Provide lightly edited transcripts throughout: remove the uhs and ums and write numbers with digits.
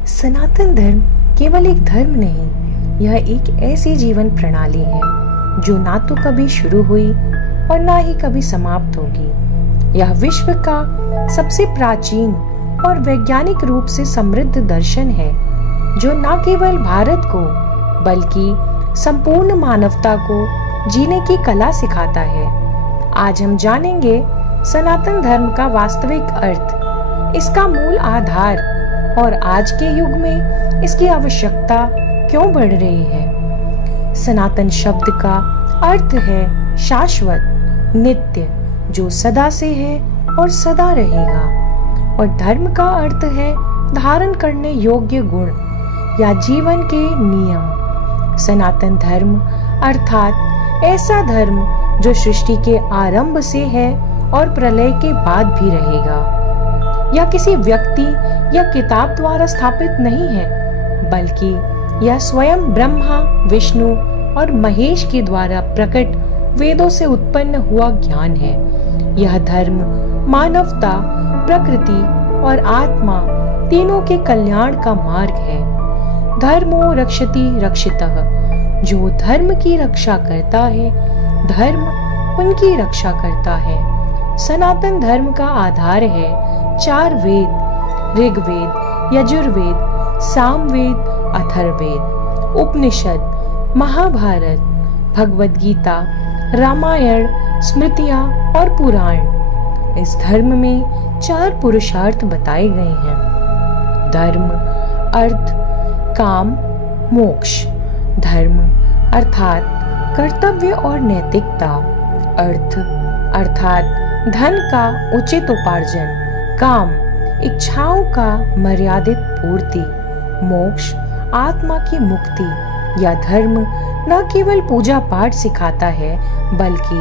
सनातन धर्म केवल एक धर्म नहीं, यह एक ऐसी जीवन प्रणाली है जो ना तो कभी शुरू हुई और ना ही कभी समाप्त होगी। यह विश्व का सबसे प्राचीन और वैज्ञानिक रूप से समृद्ध दर्शन है जो न केवल भारत को बल्कि संपूर्ण मानवता को जीने की कला सिखाता है। आज हम जानेंगे सनातन धर्म का वास्तविक अर्थ, इसका मूल आधार और आज के युग में इसकी आवश्यकता क्यों बढ़ रही है। सनातन शब्द का अर्थ है शाश्वत, नित्य, जो सदा से है और सदा रहेगा, और धर्म का अर्थ है धारण करने योग्य गुण या जीवन के नियम। सनातन धर्म अर्थात ऐसा धर्म जो सृष्टि के आरंभ से है और प्रलय के बाद भी रहेगा। यह किसी व्यक्ति या किताब द्वारा स्थापित नहीं है, बल्कि यह स्वयं ब्रह्मा, विष्णु और महेश के द्वारा प्रकट वेदों से उत्पन्न हुआ ज्ञान है। यह धर्म मानवता, प्रकृति और आत्मा तीनों के कल्याण का मार्ग है। धर्मो रक्षति रक्षितः, जो धर्म की रक्षा करता है, धर्म उनकी रक्षा करता है। सनातन धर्म का आधार है 4 वेद, ऋग्वेद, यजुर्वेद, सामवेद, अथर्ववेद, उपनिषद, महाभारत, भगवद गीता, रामायण, स्मृतियां और पुराण। इस धर्म में 4 पुरुषार्थ बताए गए हैं: धर्म, अर्थ, काम, मोक्ष। धर्म अर्थात कर्तव्य और नैतिकता, अर्थ अर्थात धन का उचित उपार्जन, काम इच्छाओं का मर्यादित पूर्ति, मोक्ष आत्मा की मुक्ति। यह धर्म न केवल पूजा पाठ सिखाता है, बल्कि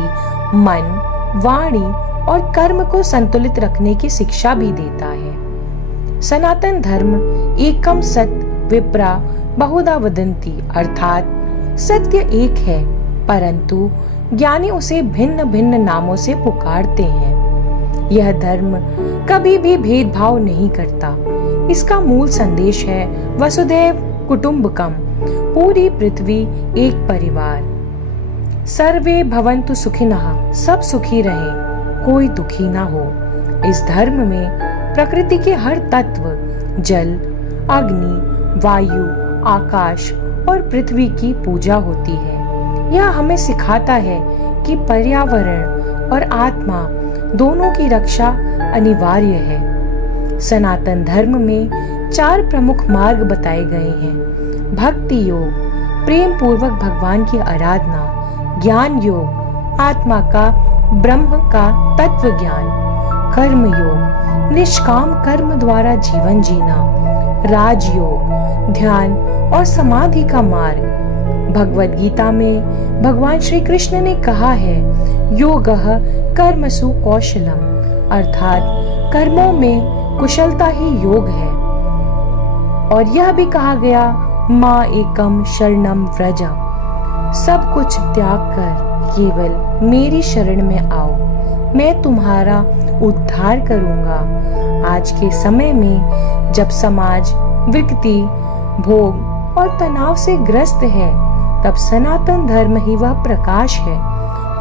मन, वाणी और कर्म को संतुलित रखने की शिक्षा भी देता है। सनातन धर्म एकम सत विप्रा बहुधा वदन्ति, अर्थात सत्य एक है, परंतु ज्ञानी उसे भिन्न भिन्न नामों से पुकारते हैं। यह धर्म कभी भी भेदभाव नहीं करता। इसका मूल संदेश है वसुधैव कुटुंबकम, पूरी पृथ्वी एक परिवार। सर्वे भवन्तु सुखिनः, सब सुखी रहें, कोई दुखी ना हो। इस धर्म में प्रकृति के हर तत्व, जल, अग्नि, वायु, आकाश और पृथ्वी की पूजा होती है। यह हमें सिखाता है कि पर्यावरण और आत्मा दोनों की रक्षा अनिवार्य है। सनातन धर्म में 4 प्रमुख मार्ग बताए गए हैं: भक्ति योग, प्रेम पूर्वक भगवान की आराधना; ज्ञान योग, आत्मा का ब्रह्म का तत्व ज्ञान; कर्म योग, निष्काम कर्म द्वारा जीवन जीना; राजयोग, ध्यान और समाधि का मार्ग। भगवद गीता में भगवान श्री कृष्ण ने कहा है, योगः कर्मसु कौशलम, अर्थात कर्मों में कुशलता ही योग है। और यह भी कहा गया, मां एकम शरणम व्रज, सब कुछ त्याग कर केवल मेरी शरण में आओ, मैं तुम्हारा उद्धार करूंगा। आज के समय में जब समाज विकृति, भोग और तनाव से ग्रस्त है, तब सनातन धर्म ही वह प्रकाश है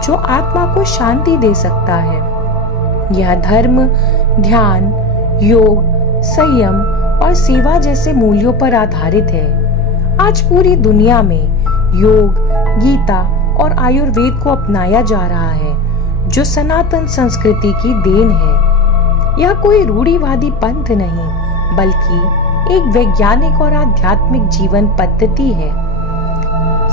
जो आत्मा को शांति दे सकता है। यह धर्म ध्यान, योग, संयम और सेवा जैसे मूल्यों पर आधारित है। आज पूरी दुनिया में योग, गीता और आयुर्वेद को अपनाया जा रहा है, जो सनातन संस्कृति की देन है। यह कोई रूढ़िवादी पंथ नहीं, बल्कि एक वैज्ञानिक और आध्यात्मिक जीवन पद्धति है।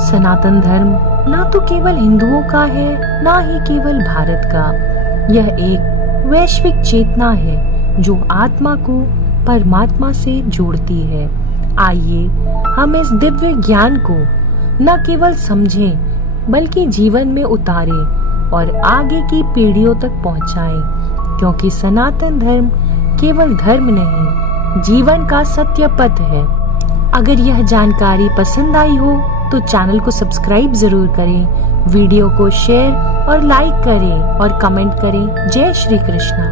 सनातन धर्म ना तो केवल हिंदुओं का है, ना ही केवल भारत का। यह एक वैश्विक चेतना है जो आत्मा को परमात्मा से जोड़ती है। आइए हम इस दिव्य ज्ञान को न केवल समझें, बल्कि जीवन में उतारें और आगे की पीढ़ियों तक पहुंचाएं, क्योंकि सनातन धर्म केवल धर्म नहीं, जीवन का सत्य पथ है। अगर यह जानकारी पसंद आई हो तो चैनल को सब्सक्राइब जरूर करें, वीडियो को शेयर और लाइक करें और कमेंट करें। जय श्री कृष्ण।